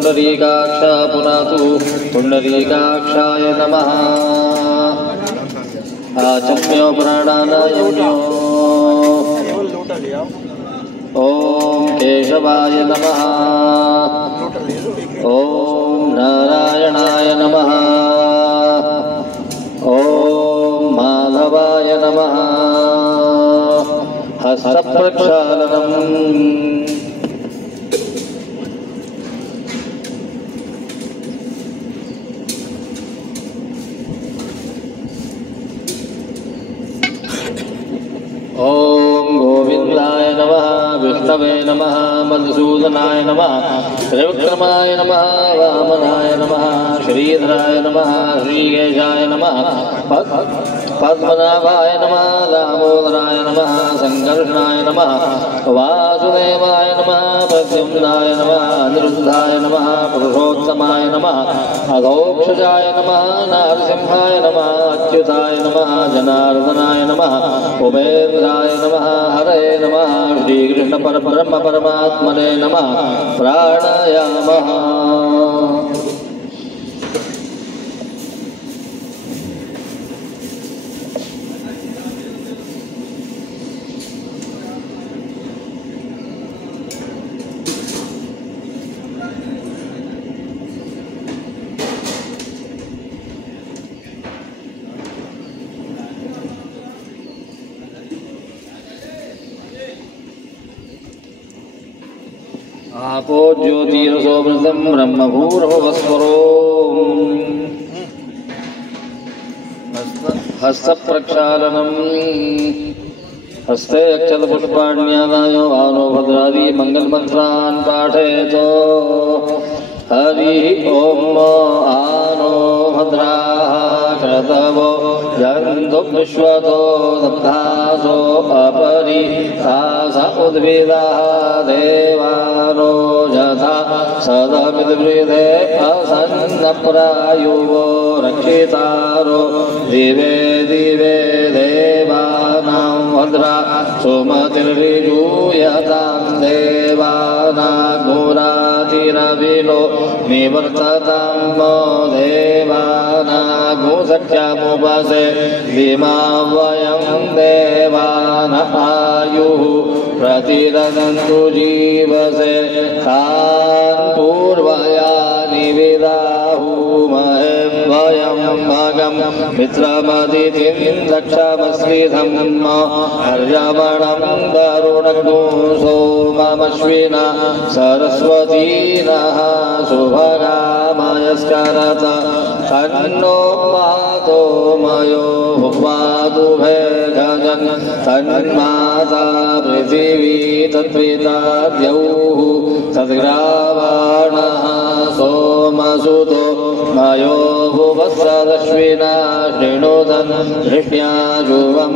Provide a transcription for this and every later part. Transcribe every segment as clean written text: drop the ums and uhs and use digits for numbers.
पुण्डरीकाक्ष पुनातु पुण्डरीकाक्षाय नमः। आचम्यो प्राणानायम्यो ओम केशवाय नमः। ओम नारायणाय नमः। ओम माधवाय नमः। हस्तप्रक्षालनम् ओम गोविंदाय नमः। विष्णवे नमः। मधुसूदनाय नमः। त्रिविक्रमाय नमः। वामनाय नमः। श्रीधराय नमः। श्रीकेशाय नमः। पद्मनाभाय नमः। दामोदराय नमः। संकर्षणाय नमः। वासुदेवाय नमः। प्रद्युम्नाय नमः। अनिरुद्धाय नमः। पुरुषोत्तमाय नमः। अधोक्षजाय नमः। नरसिंहाय नमः। अच्युताय नमः। जनार्दनाय नमः। उपेन्द्राय नमः। हरे नमः। श्रीकृष्ण परब्रह्म परमात्मने नमः। प्राणायामः। आपो ज्योतिरसोमृतं ब्रह्मभूर्भुवस्वरो हस्तप्रक्षालनम् हस्ते अक्षतपुष्पाण्यादायो भानो भद्रादि मङ्गलमन्त्रान् पाठयेत्। हरि ओम आनो भद्राः क्रतवो जन्तु विश्वतो दब्धासो अपरि तास उद्भिदाः देवानो यथा सदमिद्वृधे असन्नप्रायुवो रक्षितारो दिवे दिवे देवानां भद्रा सुमतिर्विजूयतां देवानागुरातिरविलो निवर्ततां देवानागुसख्यमुपसे दिमा वयं देवान आयुः प्रतिरदन्तु जीवसे तान् पूर्वया निविदाहुमहे वयं भगं मित्रमदितिं दक्षमश्रीधं हर्यमणं तरुणग्नो सोममश्विना सरस्वतीनः शुभगामयस्करत तन्नो मातो मयो भुक्वातु भेगजन् तन्माता पृथिवी तत्पिता द्यौः तद्ग्रावाणः सोमसुतो मयो भुवस्सदश्विना शृणुतन् धृष्ण्या शुभं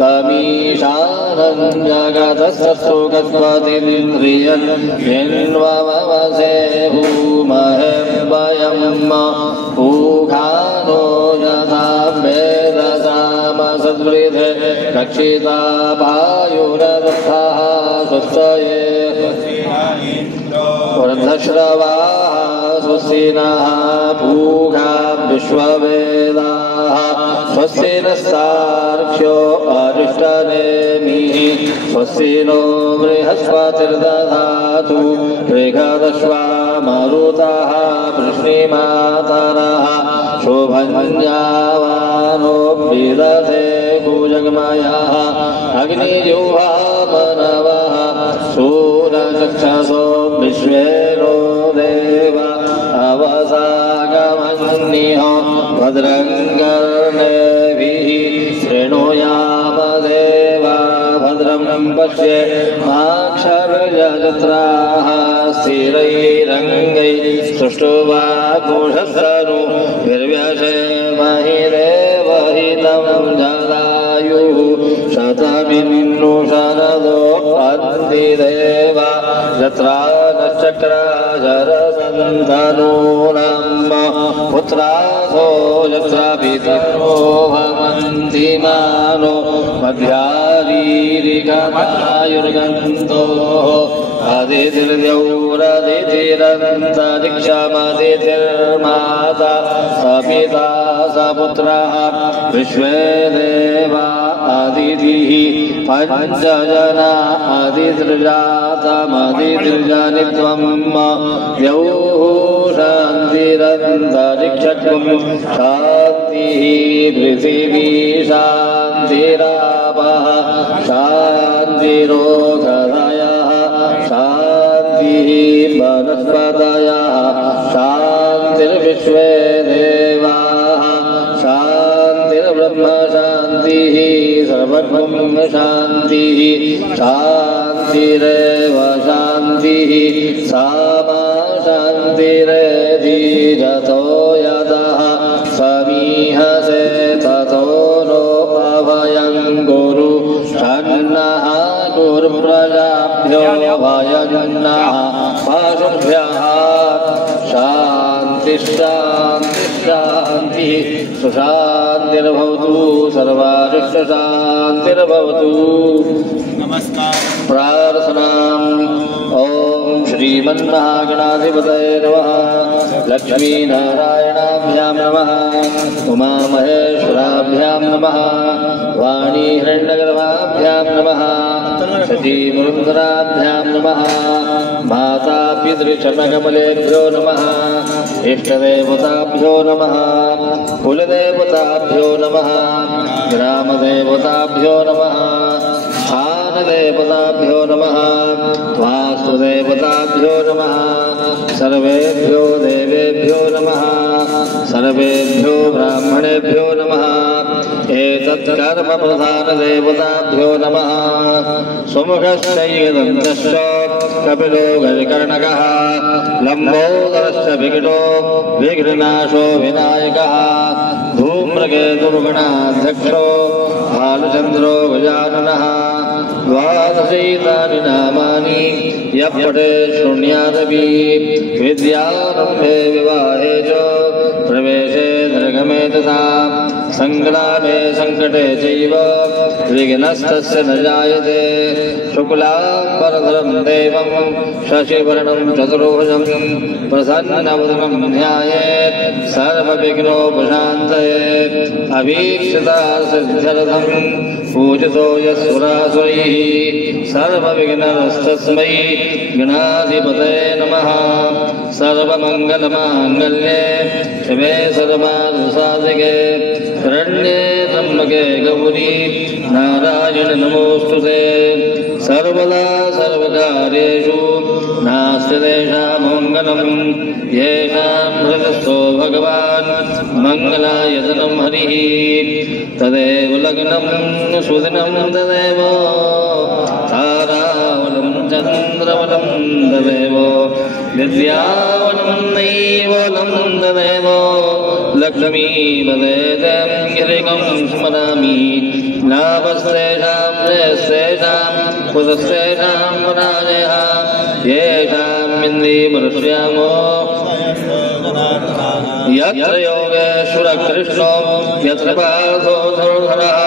तमीशानं जगतस्तु गत्वतिन्द्रियन् यन्वमवसे भूमहे वयं पूखानो यथा वेदसामसद्वृधे रक्षिता पायुरदत्तः स्वस्तये वृद्धश्रवाः स्वस्ति नः पूषा विश्ववेदाः स्वस्ति नस्तार्क्ष्यो अरिष्टनेमिः स्वस्ति नो बृहस्पतिर्दधातु ऋगदश्वा मरुतः वृष्णिमातरः शोभञ्जावानो विदधे भुजगमयः अग्निजिह्वा मनवः सूरचक्षसो विश्वेनो देव अवसागमन्निह भद्रं कर्णेभिः शृणुयाम देवा भद्रं पश्ये माक्षर्यजत्राः स्थिरैरङ्गैः सुष्ठुवा कुशस्तनु निर्व्यशेमहि देवहितं जदायुः शतमिन्नु शरदो अन्तिदेवा यत्रा नश्चक्राजरसन्धनूनां पुत्रासो यत्रा पितरो भवन्ति मानो मध्यारीरिकमायुर्गन्तोः आदितिर्द्यौरदितिरन्तरिक्षमदितिर्माता स पिता स पुत्रः विश्वे देवा आदितिः पञ्चजना आदितिर्जातमदितिर्जनि त्वं द्यौः शान्तिरन्तरिक्षं शान्तिः पृथिवी शान्तिरापः शान्तिरोगदयः शान्तिः वनस्पतयः शान्तिर्विश्वे देवाः शान्तिर्ब्रह्म शान्तिः सर्वं शान्तिः शान्तिरेव शान्तिः सामा शान्तिरेधिरतो यतः समीहसे ततो नो अभयं कुरु षण्णः कुरुप्रजाभ्यो भयन्नः पशुभ्यः शान्ति शान्ति शान्तिः सुशान्तिर्भवतु सर्वारिष्टशान्तिर्भवतु। नमस्कार प्रार्थनाम् ॐ श्रीमन्महागणाधिपतये नमः लक्ष्मीनारायणाभ्यां नमः उमामहेश्वराभ्यां नमः वाणी हिरण्यगर्भाभ्यां नमः शचीमुरुन्दराभ्यां नमः माता पितृचरणकमलेभ्यो नमः इष्टदेवताभ्यो नमः कुलदेवताभ्यो नमः ग्रामदेवताभ्यो नमः स्थानदेवताभ्यो नमः वास्तुदेवताभ्यो नमः सर्वेभ्यो देवेभ्यो नमः सर्वेभ्यो ब्राह्मणेभ्यो नमः एतत्कर्मप्रधानदेवताभ्यो नमः सुमुखश्चैकदन्तश्च कपिलो गजकर्णकः लम्बोदरश्च विकटो विघ्ननाशो विनायकः धूम्रकेतुर्गणाध्यक्षो भालचन्द्रो गजाननः द्वादशैतानि नामानि यः पठेत् शृणुयादपि विद्यारम्भे विवाहे च प्रवेशे निर्गमे तथा सङ्ग्रामे सङ्कटे चैव विघ्नस्तस्य न जायते शुक्लाम्बरधरं देवं शशिवर्णं चतुर्भुजं प्रसन्नवदनं ध्यायेत् सर्वविघ्नोपशान्तये अभीक्षितार्थसिद्ध्यर्थं पूजितो यस्सुरासुरैः सर्वविघ्नहस्तस्मै गणाधिपतये नमः। सर्वमङ्गलमाङ्गल्ये शिवे सर्वार्थसाधिके शरण्ये त्र्यम्बके गौरी नारायण नमोऽस्तुते। सर्वदा सर्वकार्येषु नास्ति तेषामङ्गलं येषां हृदस्थो भगवान् मङ्गलायतनं हरिः तदेव लग्नं सुदिनं तदेव तारावलं चन्द्रवलं तदेव विद्यावलं नैवलं तदेव लक्ष्मीपदेदं गिरिकं स्मरामि लाभस्तेषां जयस्तेषां कुतस्तेषां पराजयः येषाम् इन्द्रियमनुष्यामो यत्र योगेश्वरः कृष्णो यत्र पार्थो धनुर्धरः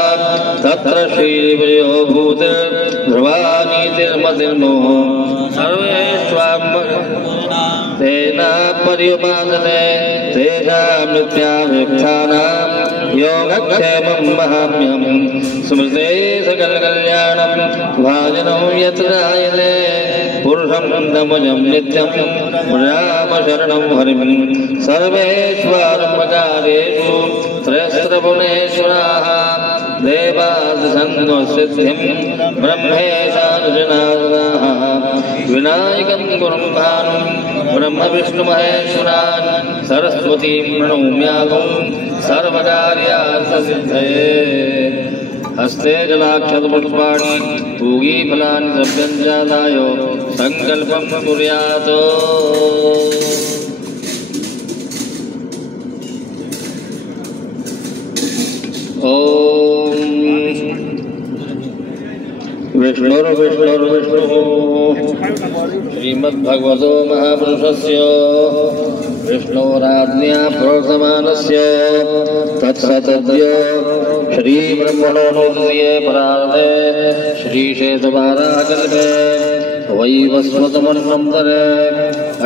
तत्र श्रीप्रियो भूतिर्ध्रुवानीतिर्मतिर्मोह तेन पर्युपासते तेषां नित्याभिष्ठानां योगक्षेमं वहाम्यहं स्मृते सकलकल्याणं भाजनं यत्र जायते पुरुषं तमजं नित्यं रामशरणं हरिं सर्वेष्वारम्भकार्येषु त्रयस्त्रपुणेश्वराः देवादिसन्नसिद्धिं ब्रह्मेशानुजनार्दनाः विनायकं गुरुं भानुं ब्रह्मविष्णुमहेश्वरान् सरस्वतीं प्रणौम्यागं सर्वकार्यार्थसिद्धये। हस्ते जलाक्षतपुष्पाणि पूगीफलानि द्रव्यञ्जादाय सङ्कल्पं कुर्यात्। ॐ विष्णुर्विष्णुर्विष्णुः श्रीमद्भगवतो महापुरुषस्य विष्णोराज्ञया प्रवर्तमानस्य तत्सतद्य श्रीब्रह्मणोऽनुदीये परार्धे श्रीशेतवाराहकल्पे वैवस्वतमन्वन्तरे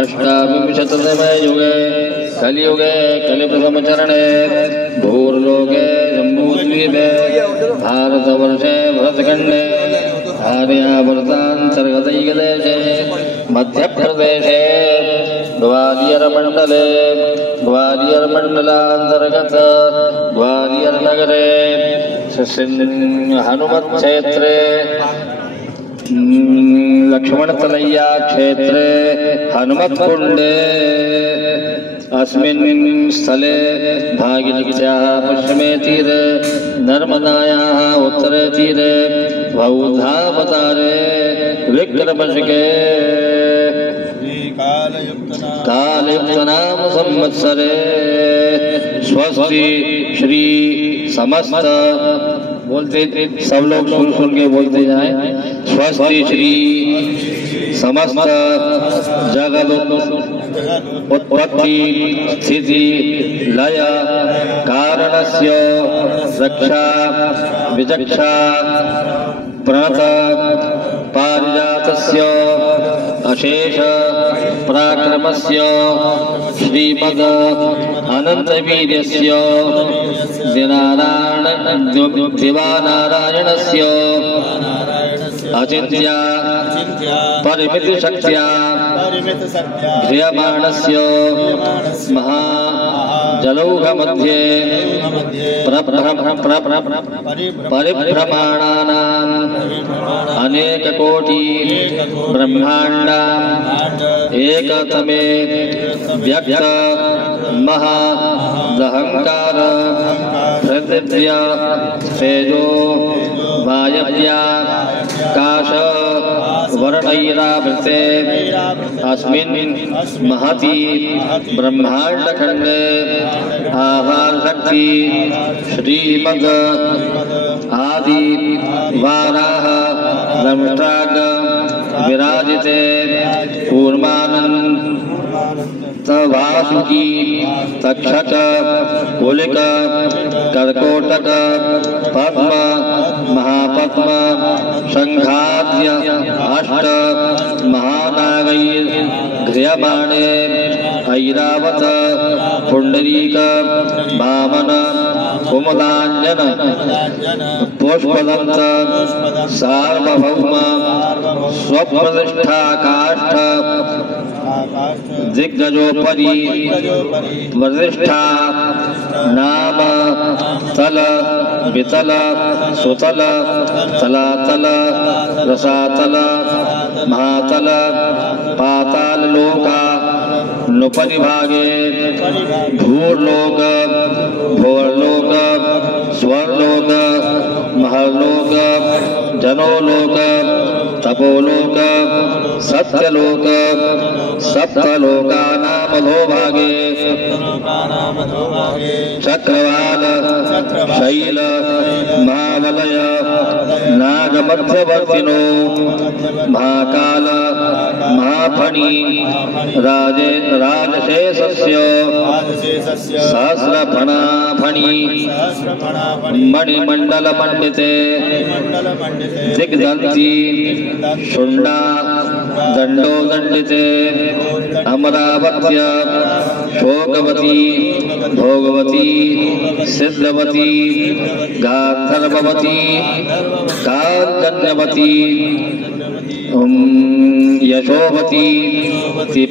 अष्टाविंशततमे युगे कलियुगे कलिप्रथमचरणे भूर्लोके जम्बूद्वीपे भारतवर्षे भरतखण्डे आर्यावर्तान्तर्गतैकदेशे मध्यप्रदेशे ग्वालियरमण्डले ग्वालियरमण्डलान्तर्गत ग्वालियरनगरे हनुमत्क्षेत्रे लक्ष्मणतलय्या क्षेत्रे हनुमत्कुण्डे अस्मिन् स्थले भागीरथ्याः पश्चिमे तीरे नर्मदायाः उत्तरे तीरे बौद्धावतारे विक्रमशके कालयुक्तनाम संवत्सरे स्वस्ति श्री समस्त बोलते सब लोग सुन के बोलते जाएं। स्वस्ति श्री समस्त जगत उत्पत्ति स्थिति लय कारणस्य रक्षा विचक्षा प्रणत पारिजातस्य अशेष पराक्रमस्य श्रीमद अनन्तवीर्यस्य दिवानारायणस्य अचिन्त्या परिमितशक्त्या ह्रियमाणस्य महाजलौघमध्ये परिभ्रमाणानाम् अनेककोटि ब्रह्माण्डाम् एकतमे व्यक्त महादहंकार पृथिव्या तेजो वायव्या काश वर्णैरावृते अस्मिन् महती ब्रह्माण्डखण्डे आहारशक्ति श्रीमद आदि वाराह दंष्ट्राग विराजिते कूर्मानंद वासुकी तक्षक कुलिक कर्कोटक पद्म महापद्म शंघाद्य अष्ट महानागैर् गृह्यमाणे ऐरावत पुंडरीक वामन कुमुदांजन पुष्पदंत सार्वभौम स्वप्रतिष्ठा काष्ठ दिग्गजोपरि प्रतिष्ठा नाम तल वितल सुतल तलातल रसातल महातल पाताल लोका नुपरिभागे भूर्लोक भुवर्लोक स्वर्लोक महर्लोक जनोलोक तपोलोक सत्यलोक सप्तलोकानामधो भागे चक्रवाल शैल महावलय नागमध्यवर्तिनो महाकाल महाफणी राजशेषस्य सहस्रफणाफणी मणिमण्डलमण्डिते दिग्दन्ती शुण्डा दण्डोदण्डिते अमरावत्य शोकवती भोगवती सिद्धवती गान्धर्ववती काञ्चन्यवती यशोवती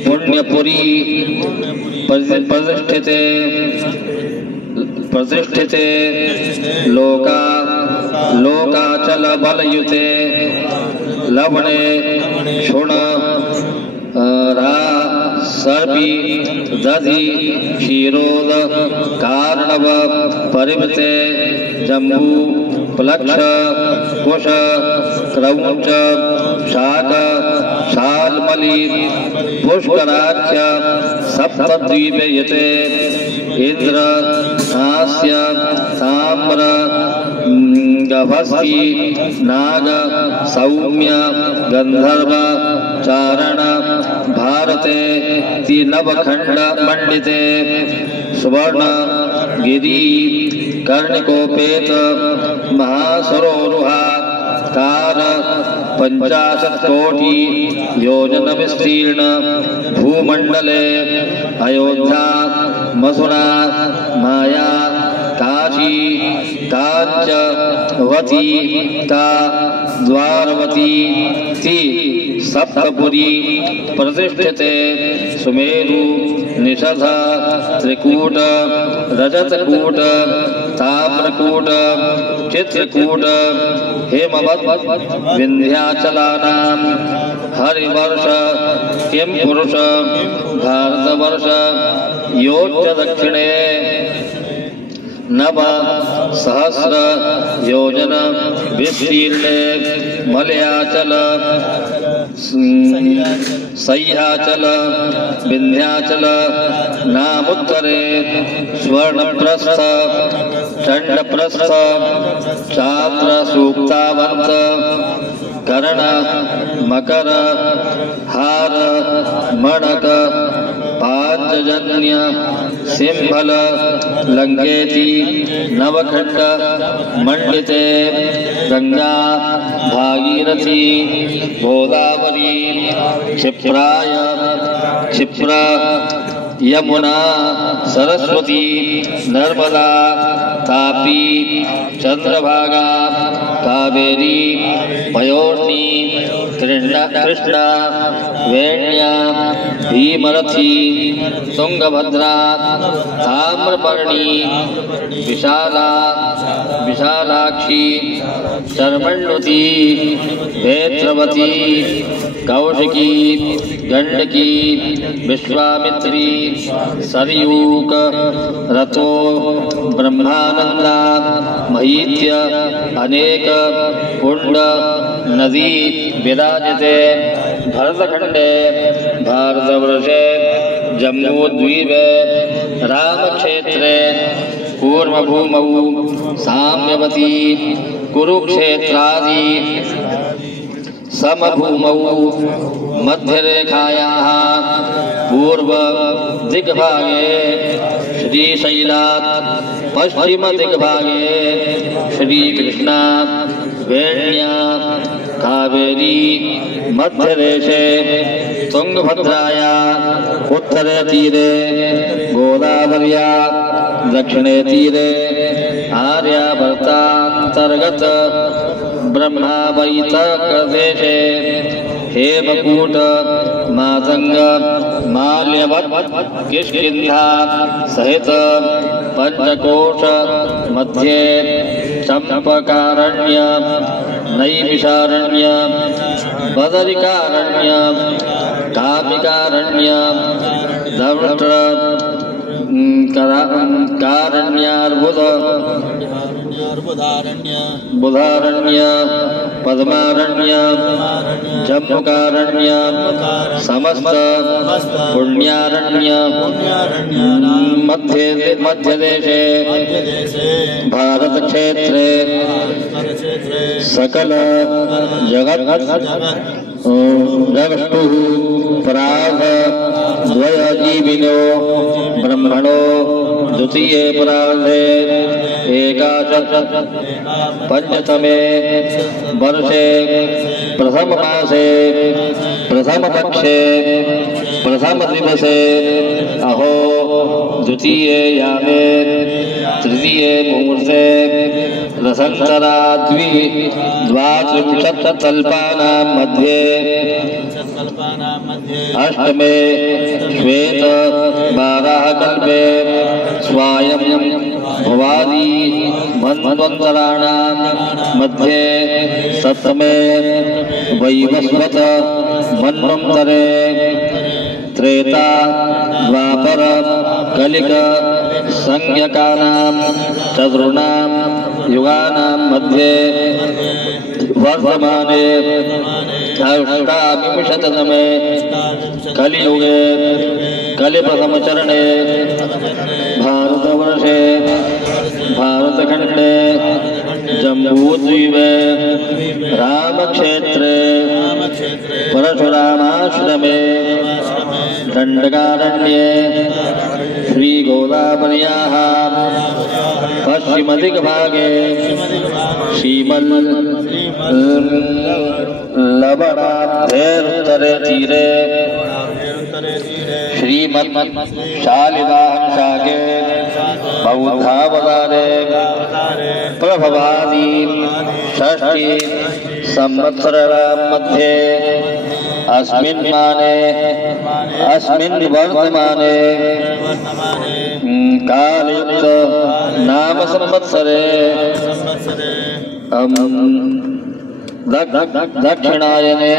पुण्यपुरी प्रतिष्ठिते लोकाचल बलयुते लवणे शुण सर्पी दधि क्षीरोद कार्णव परिवृते जम्बू प्लक्ष कुश क्रौंच शाक शाल्मली पुष्कराख्य सप्तद्वीपयते इंद्र हास्य ताम्र गभस्ती नाग सौम्य गंधर्व चारण भारते नवखंड मंडिते सुवर्ण गिरी कर्णिकोपेत महासरोरुहा कार 50 कोटि योजन विस्तीर्ण भूमंडले अयोध्या मथुरा माया काशी कांचवती का द्वारवती ती सप्तपुरी प्रतिष्ठिते सुमेरु निषध त्रिकूट रजतकूट ताम्रकूट चित्रकूट हेमवत् विंध्याचलानां हरिवर्ष किं पुरुष भारतवर्ष योच्च दक्षिणे नव सहस्र योजन विस्तीर्णे मलयाचल सह्याचल विंध्याचल नामुत्तरे स्वर्णप्रस्थ चंडप्रस्थ चात्र सूक्तावंत कर्ण मकर हार मणक पांचजन्य सिंहल लंकेति नवखंड मंडिते गंगा भागीरथी गोदावरी क्षिप्राय क्षिप्र यमुना सरस्वती नर्मदा तापी चंद्रभागा कावेरी पयोर्णी कृष्णा वेण्या भीमरथी तुंगभद्रा ताम्रपर्णी विशाला विशालाक्षी शर्मण्वती भेत्रवती कौशिकी गंडकी विश्वामित्री सरयूक रतो ब्रह्मानंदा महीत्य अनेक कुंड नदी विराजते भरतखंडे भारतवर्षे जम्बूद्वीपे रामक्षेत्रे कूर्मभूमौ साम्यवती कुरुक्षेत्रादि समभूमौ मध्यरेखायाः पूर्व दिग्भागे श्रीशैलात् पश्चिम दिग्भागे श्रीकृष्णा वेण्या कावेरी मध्यदेशे तुंगभद्राया उत्तरे तीरे गोदावर्या दक्षिणे तीरे आर्यावर्तांतर्गत ब्रह्मावैतकदेशे हेमकूट मातंग माल्यवत् किष्किंधा सहित पंचकोश मध्ये चंपकारण्य नैमिषारण्य बदरिकारण्य कामिकारण्य दंष्ट्र कारण्यार्बुद बुधारण्य पद्मारण्य जम्बुकारण्य समस्त पुण्यारण्य मध्यदेशे भारत क्षेत्रे सकल जगत् जगष्टुः प्राग द्वयजीविनो ब्रह्मणो द्वितीये प्रारंभे एकादश पंचतमे वर्षे प्रथम मासे प्रथम पक्षे प्रथम दिवसे अहो द्वितीये यामे तृतीये मुहूर्ते रसंतरा द्वात्रिंशत्कल्पानां मध्ये अष्टमे श्वेत बाराहकल्पे स्वायं भवादी मन्वन्तराणां मध्ये सप्तमे वैवस्वत मन्वन्तरे त्रेता द्वापर कलिक संज्ञकानां चतुर्णां युगानां मध्ये वर्तमाने अष्टाविंशततमे कलियुगे कलिप्रथमचरणे भारतवर्षे भारतखंडे जम्बूद्वीपे रामक्षेत्रे परशुरामाश्रमे दंडकारण्ये श्री गोदावर्याः पश्चिमदिग्भागे श्रीमल्लवणाब्धेरुत्तरे तीरे श्रीमन्शालिवाहंशाखे बौद्धावतारे प्रभवादि षष्ठी संवत्सराणां मध्ये अस्मिन् वर्तमाने कालयुक्त नाम संवत्सरे दक्षिणायने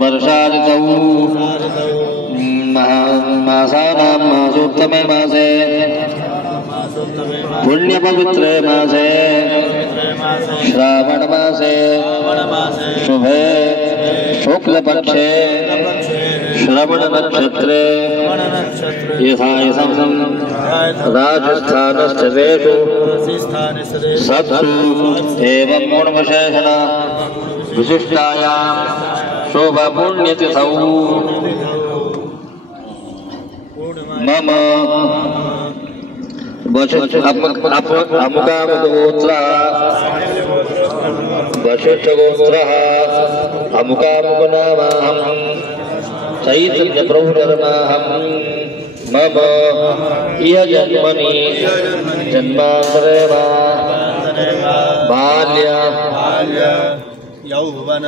वर्षाऋतौ मासानां मासोत्तमे मासे पुण्यपवित्रे मासे श्रावण मासे शुभे शुक्लपक्षे श्रवण नक्षत्रे यथायथं राजस्थानस्थितेषु सत्सु एवं गुणविशेषण विशिष्टायां शोभपुण्यतिथौ मम वशिष्ठगोत्रः अमुकामुकनामाहं चैतन्यप्रभुर्नाहं मम इह जन्मनि जन्मान्तरे वा बाल्य यौवन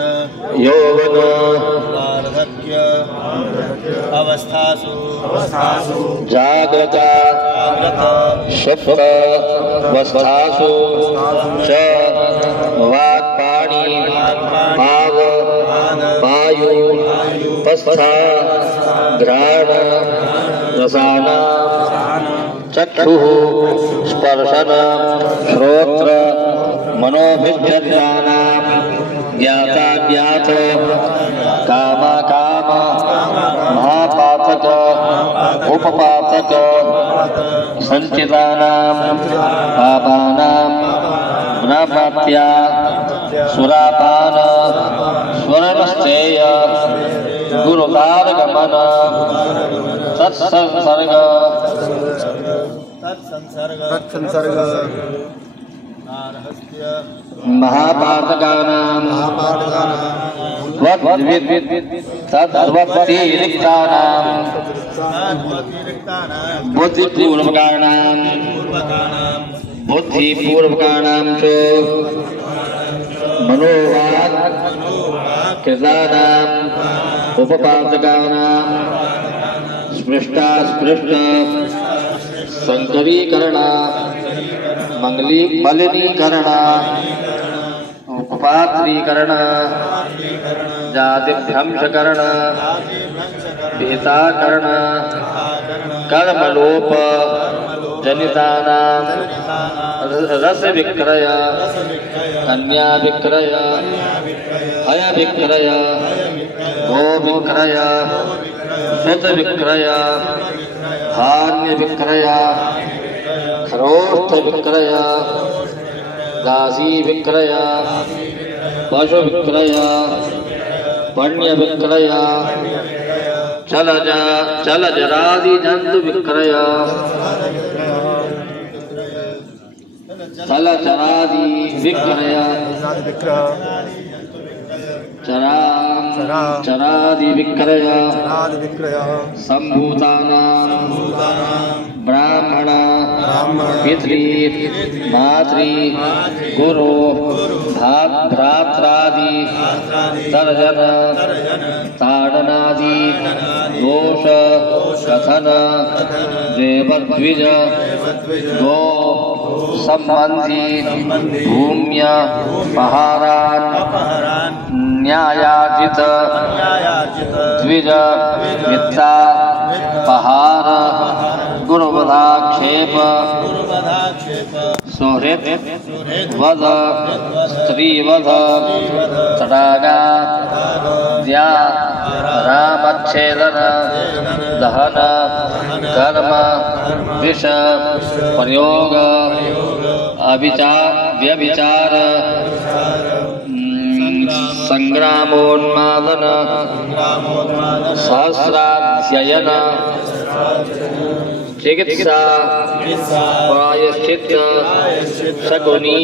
वार्धक्य अवस्थासु जाग्रत सुप्तावस्थासु च वाक्पाणि पाद पायु पस्था घ्राण रसाना चक्षुः स्पर्शन श्रोत्र मनोभिज्ञानां ज्ञाता ज्ञात काम काम महापातक उपपातक संचितानां पापानां ब्रह्मत्या सुरापान स्वरणस्तेय गुरुतारगमन तत्संसर्ग महापातकानां तद्वत्तिरिक्तानां बुद्धिपूर्वकाणां च मनोवाक् कृतानां उपपातकानां स्पृष्ट संकरीकरण मलिनीकरण उपपात्रीकरण जातिभ्रंशकरण भेताकरण कर्मलोप जनितानां रस विक्रय कन्या विक्रय हय विक्रय गो विक्रय सुत विक्रय धान्य विक्रय खरोष्ठ विक्रय दासी विक्रय पशु विक्रय पण्य विक्रय चलजरादि जंतु विक्रय चलचरादि विक्रय चरादि विक्रय संभूतानां ब्राह्मण पितृ मातृ गुरु भ्रात्रादि तर्जन ताडनादि दोष कथन देवद्विज गो संबंधी भूम्य पहारान् न्यायाजित द्विज मित्ता पहार गुरुवधाक्षेप सुहृद वध स्त्रीवध तडागा द्या रामच्छेदन दहन कर्म विष प्रयोग व्यभिचार संग्रामोन्मादन सहस्राध्ययन चिकित्सा प्रायश्चित शकुनी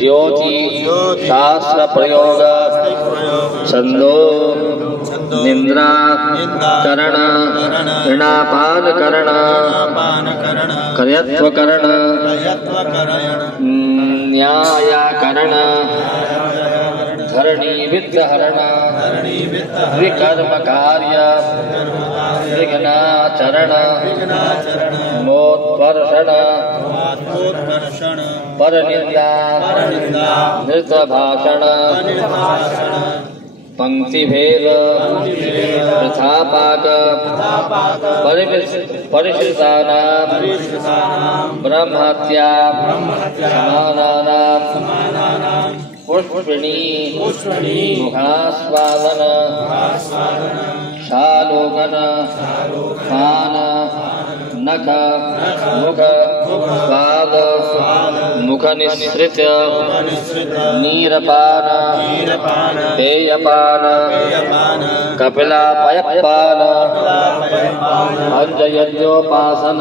ज्योति शास्त्र प्रयोग छंदो निंद्रा करण ऋणापान करण कर्यत्व करण न्यायाकरण धरणी विद्यहरण विकर्म कार्य विघ्नाचरण मोत्कर्षण परनिंदा नृतभाषण पंक्तिभेद वृथापाक परिश्रितानां ब्रह्महत्या समानानां पुष्पिणी मुखास्वादन शालोकन पान नख मुख स्वाद मुख निःसृत नीरपान पेयपान कपिलापयपान पंचयज्ञोपासन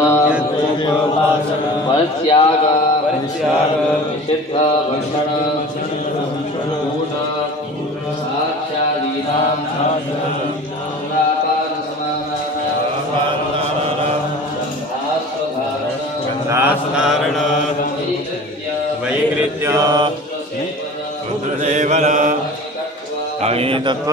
परित्याग निषिद्ध भक्षण कूट साक्षादीनां सुरापान गंधास्धारण वैकृत्य रुद्रदेवन अग्नितत्व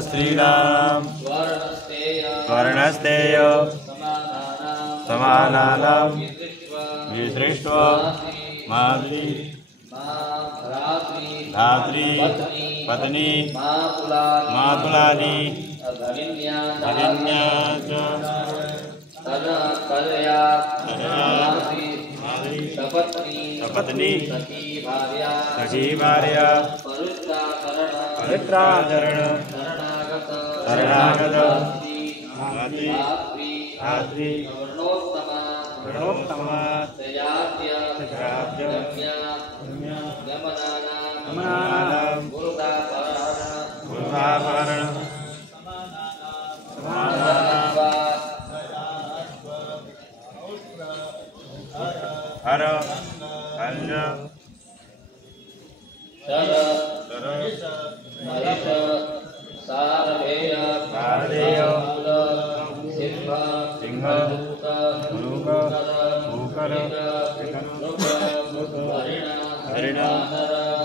स्त्रीणां वर्णस्तेय समानानां विसृष्ट्वा मातृ धात्री पत्नी मातुलानी धरिण्या सपत्नी सखी भार्या पवित्राचरण शरणागत धात्री वर्णोत्तमा गुरुतापहरण हर हंज सारधेय सिंह भूकर हरिण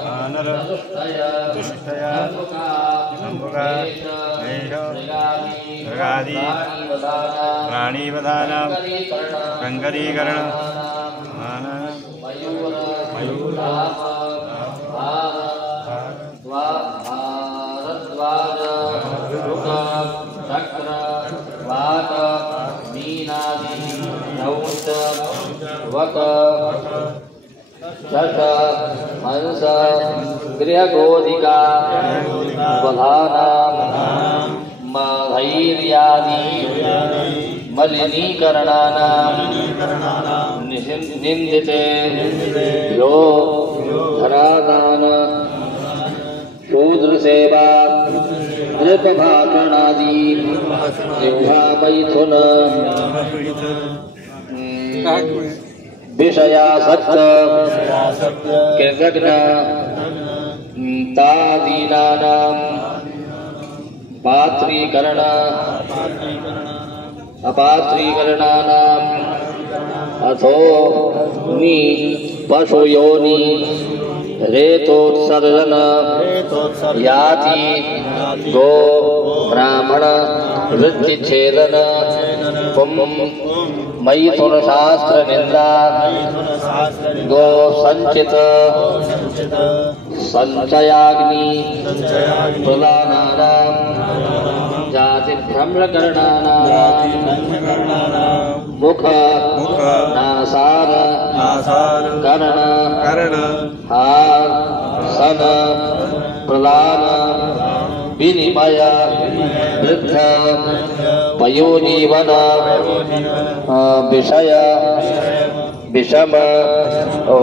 वानर तुष्टया शंभुगा मृगादि प्राणीवधानां कंकरीकरण चक्र वाक मीनादि नौत वक शक हंस गृहगोधिका वधानां धैर्यादि मलिनीकरणानां निंदिते यो धरादान शूद्रसेवा नृपभाषणादि जिह्वा मैथुन विषयासक्त कृतघ्न तादीनानां पात्रीकरण अपात्रीकरणानाम् अथो नि पशुयोनि रेतोत्सर्जन याति गो ब्राह्मण वृत्तिच्छेदन मैथुन शास्त्र निंदा गो संचित संचयाग्नि प्रदानानां जाति भ्रम्रकरणानां मुख नासार कर्ण हार सन प्रदान विनिमय वृद्ध पयोजीवन विषय विषम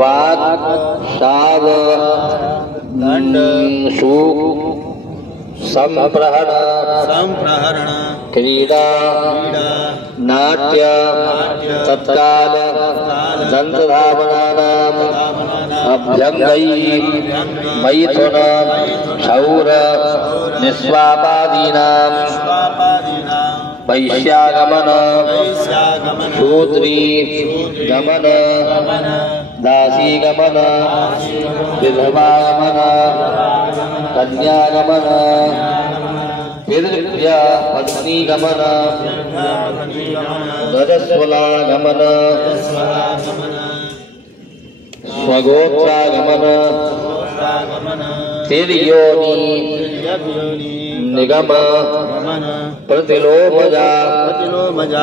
वाद शाव दंड शूक संप्रहरण क्रीड़ा नाट्य तत्काल दंतधावनानां अभ्यंगई मैथुन क्षौर निस्वापादीनां वैश्यागमन शूद्री गमन दासीगमन विधवागमन कन्यागमन पितृव्य पत्नीगमन रजस्वलागमन स्वगोत्रागमन तिर्योनि निगम प्रतिलोमजा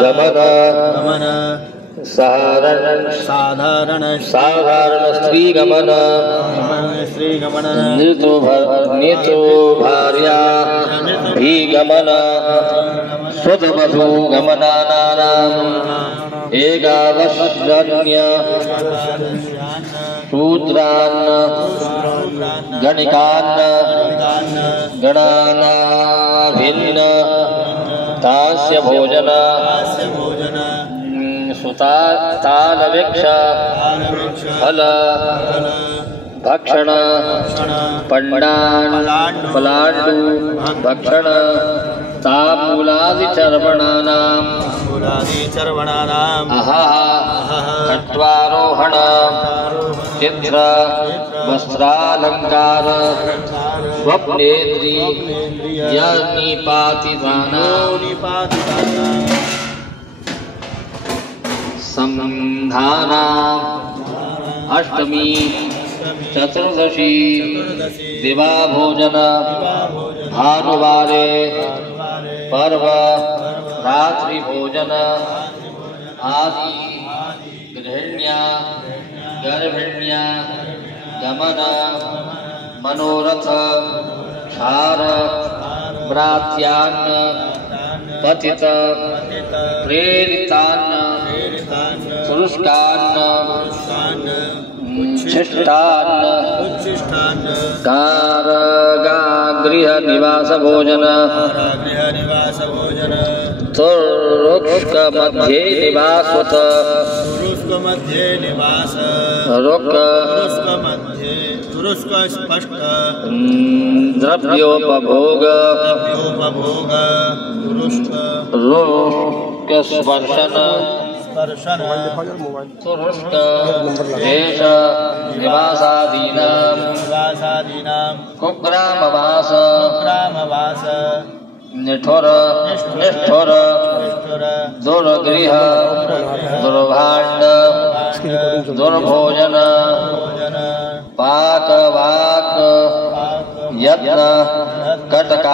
गमन साधारण स्त्री गमन ऋतु भार्या भी गमन स्वतवधू गमनानाम् एकादशजन्य शूद्रान्न गणिकान्न गणानाभिन्न तास्य भोजन सुतालवृक्ष फल भक्षण पलाण्डु भक्षण ताम्बूलादिचर्वणानाम् खट्वारोहण चित्र वस्त्रालंकार स्वप्नेन्द्रियनिपातिदानां संधाना अष्टमी चतुर्दशी दिवा भोजन भानुवारे पर्व रात्रि भोजन आदि गृहिण्या गर्भिण्या गमन मनोरथ क्षार भ्रात्यान्न पतित प्रेरितान्न पुरुषकान्न उच्छिष्टान्न कारागृह निवास भोजन तुरुष्क मध्ये निवासुत तुरुष्क स्पष्ट द्रव्योपभोग तुरुष्क स्पर्शन तुरुष्क देश निवासादीनां कुग्रामवास निठुर निष्ठुर दुर्गृह दुर्भाण्ड दुर्भोजन पाक वाक यत्न कटका